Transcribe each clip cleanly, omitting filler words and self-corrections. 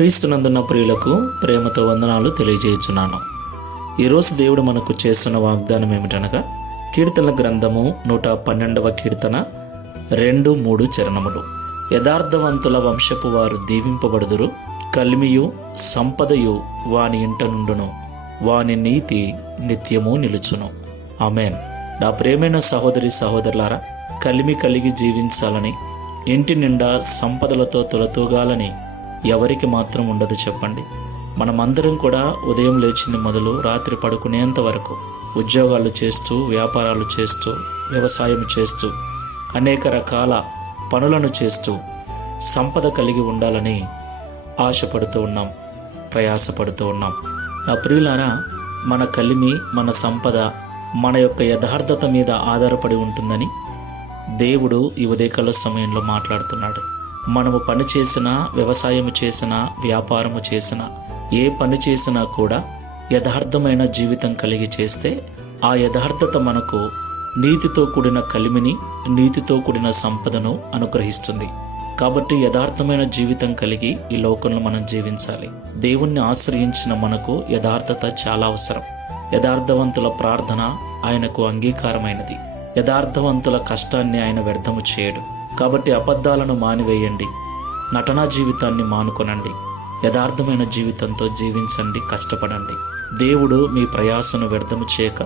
క్రీస్తునందున్న ప్రియులకు ప్రేమతో వందనాలు తెలియజేయుచున్నాను. ఈరోజు దేవుడు మనకు చేస్తున్న వాగ్దానం ఏమిటనగా, కీర్తనల గ్రంథము 112వ కీర్తన 2-3 చరణములు. యథార్థవంతుల వంశపు వారు దీవింపబడుదురు, కలిమియు సంపదయు వాని ఇంట నుండును, వాని నీతి నిత్యము నిలుచును. ఆమేన్. నా ప్రేమైన సహోదరి సహోదరులారా, కలిమి కలిగి జీవించాలని, ఇంటి నిండా సంపదలతో తులతూగాలని ఎవరికి మాత్రం ఉండదు చెప్పండి. మనమందరం కూడా ఉదయం లేచింది మొదలు రాత్రి పడుకునేంత వరకు ఉద్యోగాలు చేస్తూ, వ్యాపారాలు చేస్తూ, వ్యవసాయం చేస్తూ, అనేక రకాల పనులను చేస్తూ సంపద కలిగి ఉండాలని ఆశపడుతూ ఉన్నాం, ప్రయాసపడుతూ ఉన్నాం. నా ప్రియులారా, మన కలిమి, మన సంపద మన యొక్క యథార్థత మీద ఆధారపడి ఉంటుందని దేవుడు ఈ ఉదయకాల సమయంలో మాట్లాడుతున్నాడు. మనము పని చేసినా, వ్యవసాయము చేసినా, వ్యాపారము చేసినా, ఏ పని చేసినా కూడా యథార్థమైన జీవితం కలిగి చేస్తే ఆ యథార్థత మనకు నీతితో కూడిన కలిమిని, నీతితో కూడిన సంపదను అనుగ్రహిస్తుంది. కాబట్టి యథార్థమైన జీవితం కలిగి ఈ లోకంలో మనం జీవించాలి. దేవుణ్ణి ఆశ్రయించిన మనకు యథార్థత చాలా అవసరం. యథార్థవంతుల ప్రార్థన ఆయనకు అంగీకారమైనది. యథార్థవంతుల కష్టాన్ని ఆయన వ్యర్థము చేయడు. కాబట్టి అబద్ధాలను మానివేయండి, నటనా జీవితాన్ని మానుకొనండి, యథార్థమైన జీవితంతో జీవించండి, కష్టపడండి. దేవుడు మీ ప్రయాసను వ్యర్థము చేయక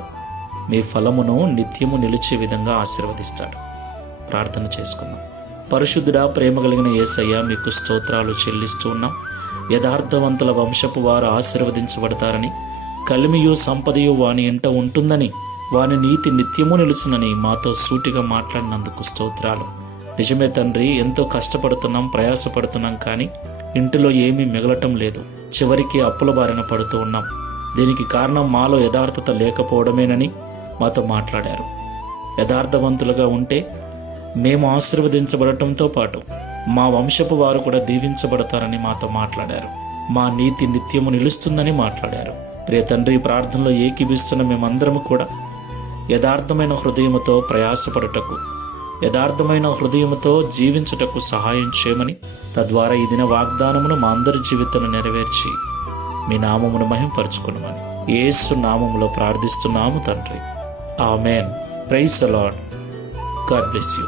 మీ ఫలమును నిత్యము నిలిచే విధంగా ఆశీర్వదిస్తాడు. ప్రార్థన చేసుకుందాం. పరిశుద్ధుడా, ప్రేమ కలిగిన యేసయ్య, మీకు స్తోత్రాలు చెల్లిస్తూ ఉన్నాం. యథార్థవంతుల వంశపు వారు ఆశీర్వదించబడతారని, కలిమియు సంపదయు వాని ఇంట ఉంటుందని, వాని నీతి నిత్యము నిలుచునని మాతో సూటిగా మాట్లాడినందుకు స్తోత్రాలు. నిజమే తండ్రి, ఎంతో కష్టపడుతున్నాం, ప్రయాసపడుతున్నాం, కానీ ఇంటిలో ఏమీ మిగలటం లేదు. చివరికి అప్పుల బారిన పడుతూ ఉన్నాం. దీనికి కారణం మాలో యథార్థత లేకపోవడమేనని మాతో మాట్లాడారు. యథార్థవంతులుగా ఉంటే మేము ఆశీర్వదించబడటంతో పాటు మా వంశపు వారు కూడా దీవించబడతారని మాతో మాట్లాడారు. మా నీతి నిత్యము నిలుస్తుందని మాట్లాడారు. ప్రియ తండ్రి, ప్రార్థనలో ఏకీభిస్తున్న మేమందరము కూడా యథార్థమైన హృదయముతో ప్రయాసపడుటకు, యథార్థమైన హృదయముతో జీవించుటకు సహాయం చేయమని, తద్వారా ఈ దిన వాగ్దానమును మా అందరి జీవితంలో నెరవేర్చి మీ నామమును మహింపరచుకునమని యేసు నామములో ప్రార్థిస్తున్నాము తండ్రి. Amen. Praise the Lord. God bless you.